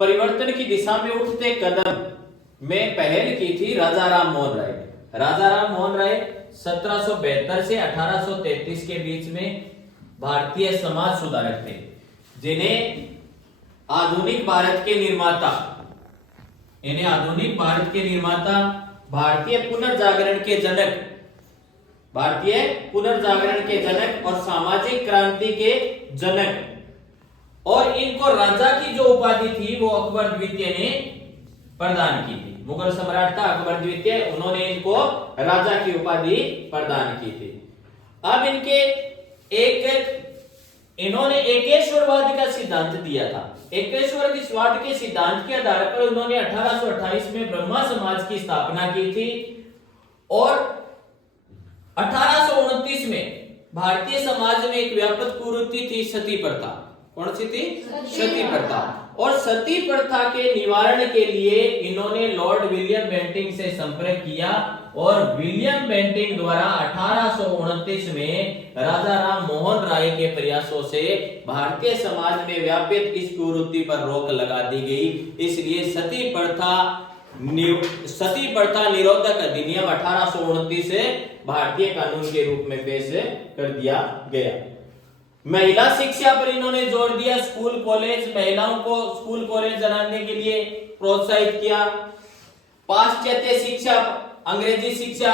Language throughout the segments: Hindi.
परिवर्तन की दिशा में उठते कदम में पहल की थी राजा राम मोहन राय। राजा राम मोहन राय 1772 से 1833 के बीच में भारतीय समाज सुधारक थे, जिन्हें आधुनिक भारत के निर्माता, इन्हें आधुनिक भारत के निर्माता, भारतीय पुनर्जागरण के जनक, भारतीय पुनर्जागरण के जनक और सामाजिक क्रांति के जनक, और इनको राजा की जो उपाधि थी वो अकबर द्वितीय ने प्रदान की थी। मुगल सम्राट था अकबर द्वितीय, उन्होंने इनको राजा की उपाधि प्रदान की थी। अब इन्होंने एकेश्वरवाद का सिद्धांत दिया था। एकेश्वरवाद के सिद्धांत के आधार पर उन्होंने 1828 में ब्रह्मा समाज की स्थापना की थी और 1829 में भारतीय समाज में एक व्यापक कुरीति थी, सती प्रथा। कौन सी थी? सती प्रथा। और सती प्रथा के निवारण के लिए इन्होंने लॉर्ड विलियम बेंटिंक से संपर्क किया और विलियम बेंटिंक द्वारा 1829 में राजा राम मोहन राय के प्रयासों से भारतीय समाज में व्यापित इस कुरीति पर रोक लगा दी गई। इसलिए सती प्रथा निरोधक अधिनियम 1829 से भारतीय कानून के रूप में पेश कर दिया गया। महिला शिक्षा पर इन्होंने जोर दिया। स्कूल कॉलेज, महिलाओं को स्कूल कॉलेज बनाने के लिए प्रोत्साहित किया। पाश्चात्य शिक्षा, अंग्रेजी शिक्षा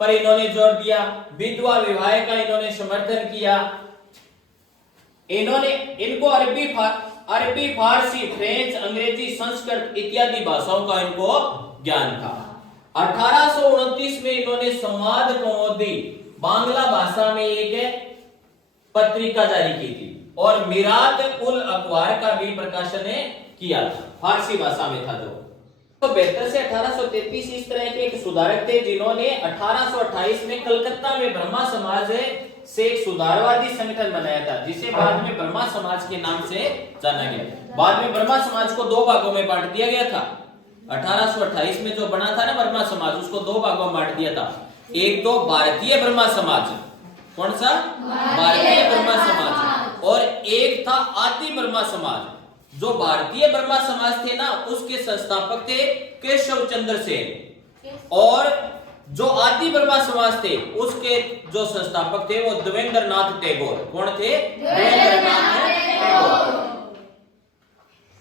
पर इन्होंने जोर दिया। विधवा विवाह का इन्होंने समर्थन किया। इनको अरबी, फारसी, फ्रेंच, अंग्रेजी, संस्कृत इत्यादि भाषाओं का इनको ज्ञान था। 1829 में इन्होंने संवाद कौमुदी बांग्ला भाषा में एक पत्रिका जारी की थी और मिरात उल अखबार का भी प्रकाशन किया था, फारसी भाषा में था। तो 72 से 1833 इस तरह के एक सुधारक थे जिन्होंने 1828 में कलकत्ता में ब्रह्मा समाज से एक सुधारवादी संगठन बनाया था, जिसे बाद में ब्रह्मा समाज के नाम से जाना गया। बाद में ब्रह्मा समाज को दो भागों में बांट दिया गया था। 1828 में जो बना था ना ब्रह्मा समाज, उसको दो भागों में बांट दिया था। एक तो भारतीय ब्रह्मा समाज, कौन सा? भारतीय ब्रह्मा समाज, और एक था आदि ब्रह्मा समाज। जो भारतीय ब्रह्मा समाज थे ना, उसके संस्थापक थे केशव चंद्र सेन, और जो आदि ब्रह्मा समाज थे उसके जो संस्थापक थे वो देवेंद्र नाथ टैगोर। कौन थे? देवेंद्र नाथ टैगोर।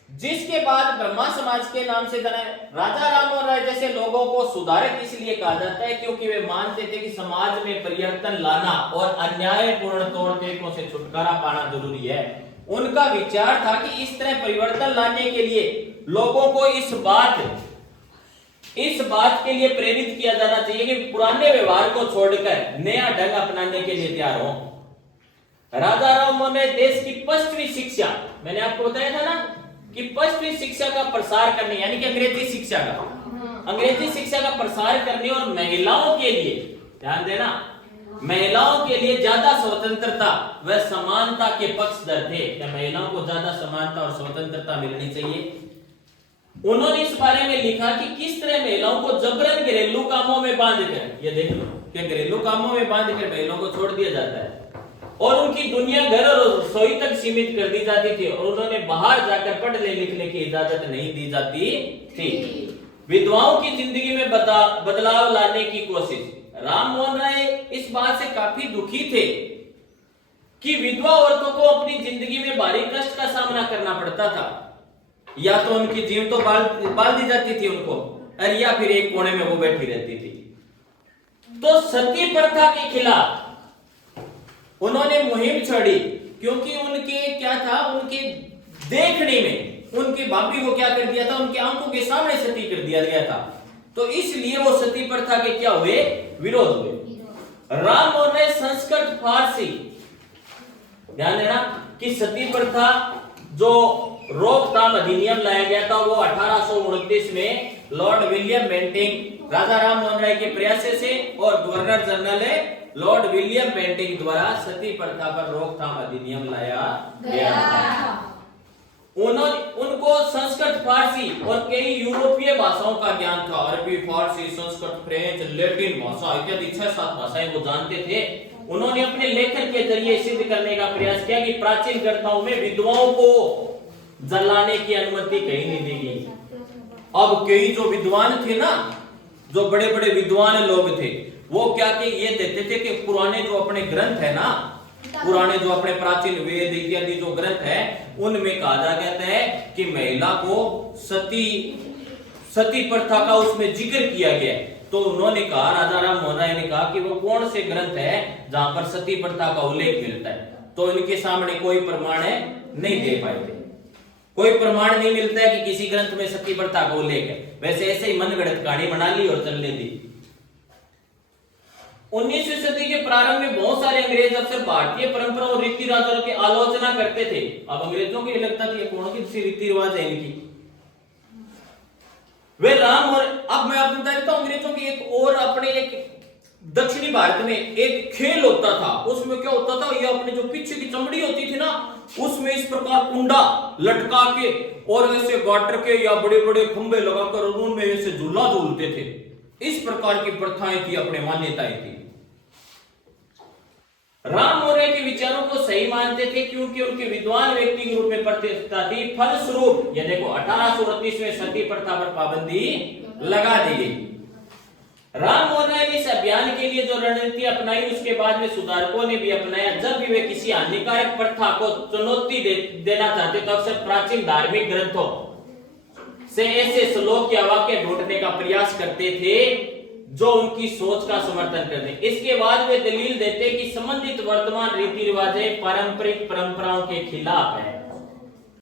जिसके बाद ब्रह्मा समाज के नाम से जाना है। राजा राम मोहन राय जैसे लोगों को सुधारक इसलिए कहा जाता है क्योंकि वे मानते थे कि समाज में परिवर्तन लाना और अन्यायपूर्ण तौर तरीकों से छुटकारा पाना जरूरी है। उनका विचार था कि इस तरह परिवर्तन लाने के लिए लोगों को इस बात के लिए प्रेरित किया जाना चाहिए कि पुराने व्यवहार को छोड़कर नया ढंग अपनाने के लिए तैयार हो। राजा राम मोहन राय देश की पश्चिमी शिक्षा, मैंने आपको बताया था ना कि पश्चिमी शिक्षा का प्रसार करने, यानी कि अंग्रेजी शिक्षा का प्रसार करने और महिलाओं के लिए, ध्यान देना, महिलाओं के लिए ज्यादा स्वतंत्रता व समानता के पक्षधर थे। क्या महिलाओं को ज्यादा समानता और स्वतंत्रता मिलनी चाहिए? उन्होंने इस बारे में लिखा कि किस तरह महिलाओं को जबरन घरेलू कामों में बांधकर, ये देख लो कि घरेलू कामों में बांधकर महिलाओं को छोड़ दिया जाता है और उनकी दुनिया घर और रसोई तक सीमित कर दी जाती थी और उन्होंने बाहर जाकर पढ़ने लिखने की इजाजत नहीं दी जाती थी। विधवाओं की जिंदगी में बदलाव लाने की कोशिश। राम मोहन राय इस बात से काफी दुखी थे कि विधवा औरतों को अपनी जिंदगी में भारी कष्ट का सामना करना पड़ता था। या तो उनकी जीवन तो बाल दी जाती थी उनको, और या फिर एक कोने में वो बैठी रहती थी। तो सती प्रथा के खिलाफ उन्होंने मुहिम छेड़ी, क्योंकि उनके क्या था, उनके देखने में उनकी भाभी को क्या कर दिया था, उनकी आंखों के सामने सती कर दिया गया था। तो इसलिए वो सती प्रथा के क्या हुए? विरोध हुए। राम मोहन राय संस्कृत, फारसी, ध्यान देना कि सती प्रथा जो रोकथाम अधिनियम लाया गया था वो 1829 में लॉर्ड विलियम बेंटिंक, राजा राम मोहन राय के प्रयास से और governor general Lord William Bentinck द्वारा सती प्रथा पर रोकथाम अधिनियम लाया गया था। उनको संस्कृत, फारसी और कई यूरोपीय भाषाओं का ज्ञान था। अरबी, फारसी, संस्कृत, फ्रेंच, लैटिन भाषा इत्यादि 6-7 भाषाएं वो जानते थे। उन्होंने अपने लेखन के जरिए सिद्ध करने का प्रयास किया कि प्राचीन ग्रंथों में विधवाओं को जलाने की अनुमति कहीं नहीं दी गई। अब कई जो विद्वान थे ना, जो बड़े बड़े विद्वान लोग थे, वो क्या कि ये देते थे कि पुराने जो अपने ग्रंथ है ना, पुराने जो अपने प्राचीन वेद इत्यादि जो ग्रंथ है, उनमें कहा जा कहता है कि महिला को सती प्रथा का उसमें जिक्र किया गया है। तो उन्होंने कहा, राजा राम मोहन राय ने कहा कि वो कौन से ग्रंथ है जहां पर सती प्रथा का उल्लेख मिलता है। तो इनके सामने कोई प्रमाण नहीं दे पाए थे, कोई प्रमाण नहीं मिलता है कि किसी ग्रंथ में सती प्रथा का उल्लेख है। वैसे ऐसे ही मनगढ़ंत कहानी बना ली और चलने दी। 19वीं सदी के प्रारंभ में बहुत सारे अंग्रेज अफसर भारतीय परंपरा और रीति रिवाजों की आलोचना करते थे। अब अंग्रेजों को ये लगता था ये कौन सी रीति रिवाज है इनकी, वे राम। और अब मैं आपको बता देता हूं, अंग्रेजों की एक और अपने एक दक्षिणी भारत में एक खेल होता था। उसमें क्या होता था, ये अपने जो पीछे की चमड़ी होती थी ना, उसमें इस प्रकार कुंडा लटका के और ऐसे गाटर के या बड़े बड़े खंभे लगाकर उनमें ऐसे झूला झूलते थे। इस प्रकार की प्रथाएं थी, अपने मान्यताएं थी। राम मोहन के विचारों को सही मानते थे क्योंकि उनके विद्वान व्यक्ति के रूप में प्रतिष्ठा थी। फलस्वरूप ये देखो 1838 में सती प्रथा पर पाबंदी लगा दी गई। राम मोहन राय ने इस अभियान के लिए जो रणनीति अपनाई, उसके बाद में सुधारकों ने भी अपनाया। जब भी वे किसी हानिकारक प्रथा को चुनौती देना चाहते तो अक्सर प्राचीन धार्मिक ग्रंथों से ऐसे श्लोक या वाक्य ढूंढने का प्रयास करते थे जो उनकी सोच का समर्थन करते। इसके बाद वे दलील देते कि संबंधित वर्तमान रीति रिवाज पारंपरिक परंपराओं के खिलाफ है।